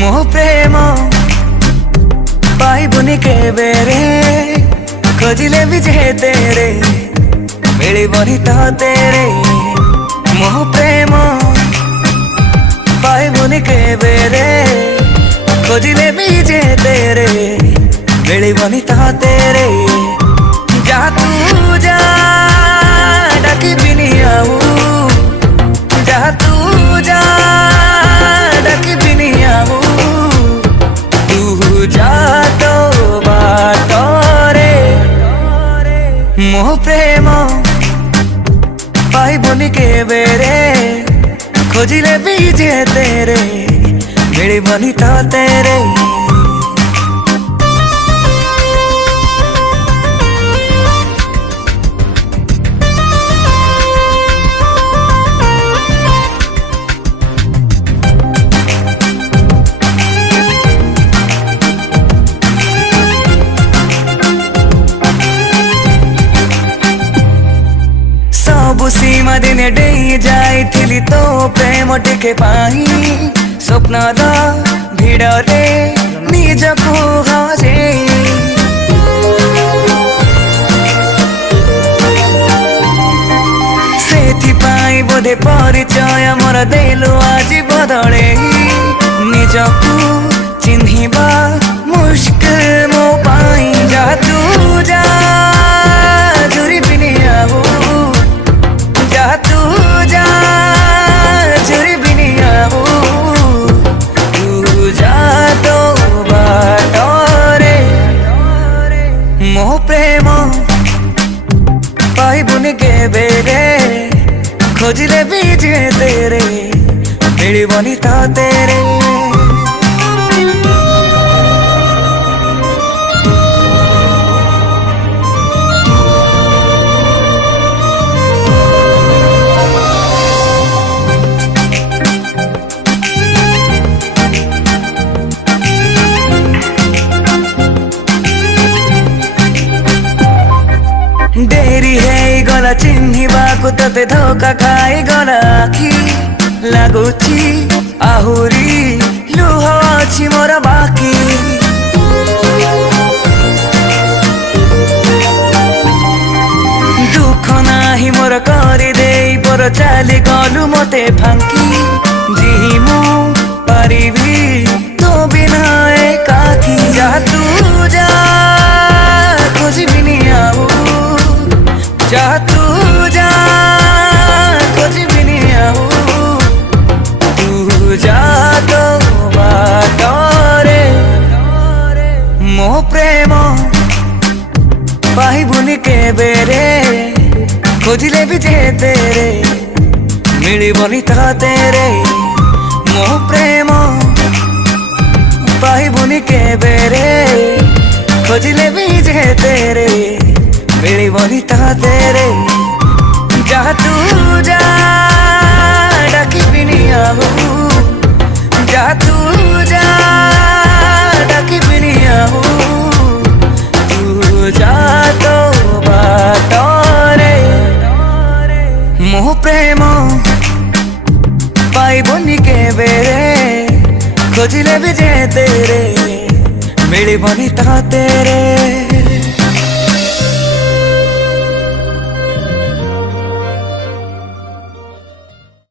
मो प्रेम पाइबुनि केबे रे खोजिले भी जे तेरे मिलिबनि तो तेरे। मो प्रेम पाइबुनि केबे रे खोजिले भी जे तेरे मिलिबनि तो तेरे। जा तू जा डाकी बिनी आऊ, जा तू जा डाकी बिनी आऊ। तू जा तो बाटो रे मो प्रेम पाइबुनि केबे रे खोजिले भी जे तेरे मिलिबनि तो तेरे। सबु सीमा दिने डेई जाइथिली तो प्रेम टिके पाई स्वप्नर भिड़रे निजको हजे। सेथिपाई बोधे परिचय मोर देलु आज बदले निजको चिन्हिबा मुश्किल मो पाई। जा तू जा झुरी बिनी आऊ, जा तू जा झुरी बिनी आऊ। तू जा तो बाटो रे मो प्रेम पाइबुनि केबे रे खोजिले भी जे तेरे मिलिबनि तो तेरे। डेरी है गला चिन्हिबाकु तते धोका खाई गला आखि लागुची आहुरी लुह अछि मोर बाकी। दुख नाही मोर करि देई पर चाली गलु मते फांकी। जी मु पारिबी तो बिना एकाकी। जा तू जा खोजिबिनी आऊ, जा तू जा खोजिबिनी आऊ। तू जा तो बाटो रे मो प्रेम पाइबुनि केबे रे खोजिले भी जे तेरे मिलिबनि तो तेरे। मो प्रेम पाइबुनि केबे रे खोजिले भी जे तेरे मिलिबनि तो तेरे। जा तू जा डाकी बिनी आऊ, जा तू जा डाकी बिनी आऊ। तू जा तो बाटो रे मो प्रेम पाइबुनि केबे रे खोजिले भी जे तेरे मिलिबनि तो तेरे।